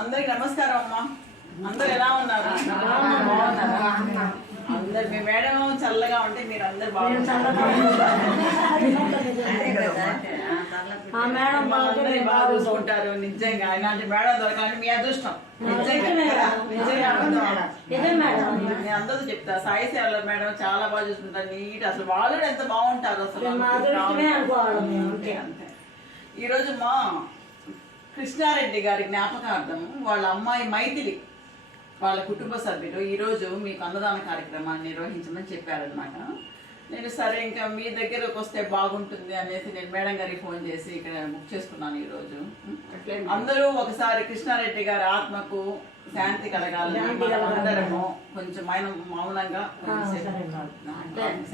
అందరికి నమస్కారం అమ్మా. అందరు ఎలా ఉన్నారు? బాగున్నారా? అందరు మీ మేడం చల్లగా ఉంటే మీరు అందరు బాగా చూసుకుంటారు. నిజంగా ఇలాంటి మేడం దొరకాలంటే మీ అదృష్టం. నేను అందరూ చెప్తా, సాయి సేవల మేడం చాలా బాగా చూసుకుంటారు. నీట్ అసలు వాళ్ళు ఎంత బాగుంటారు అసలు. ఈ రోజు మా కృష్ణారెడ్డి గారి జ్ఞాపకార్థం వాళ్ళ అమ్మాయి మైథిలి వాళ్ళ కుటుంబ సభ్యులు ఈరోజు మీకు అన్నదాన కార్యక్రమాన్ని నిర్వహించమని చెప్పారనమాట. నేను సరే ఇంకా మీ దగ్గరకు వస్తే బాగుంటుంది అనేసి నేను మేడం గారికి ఫోన్ చేసి ఇక్కడ బుక్ చేసుకున్నాను. ఈరోజు అందరూ ఒకసారి కృష్ణారెడ్డి గారి ఆత్మకు శాంతి కలగాలని అందరము కొంచెం మౌనంగా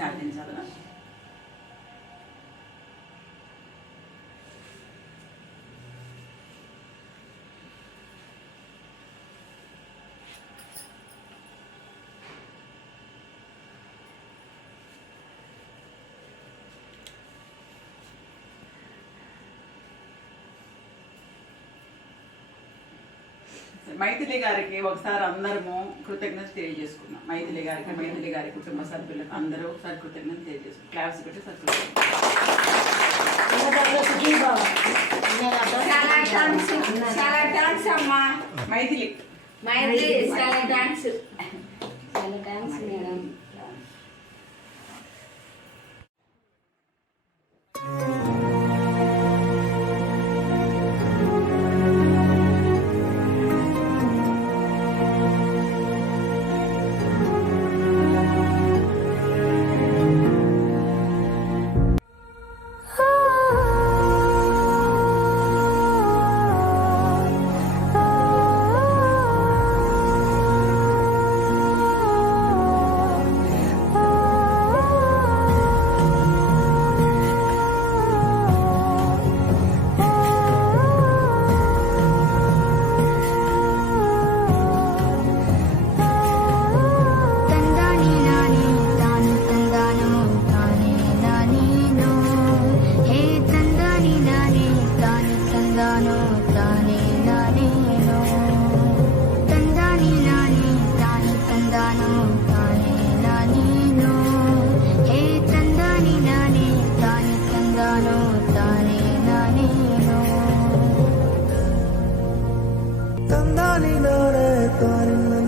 శాంతించాలి. మైథిలి గారికి ఒకసారి అందరము కృతజ్ఞత తెలియజేసుకున్నాం. మైథిలి గారికి, మైథిలి గారి కుటుంబ సభ్యులకు అందరూ ఒకసారి కృతజ్ఞత తెలియజేసుకున్నాం. క్లాప్స్ పెట్టి మైథిలి చాలా thanks madam. Tandani nare tarin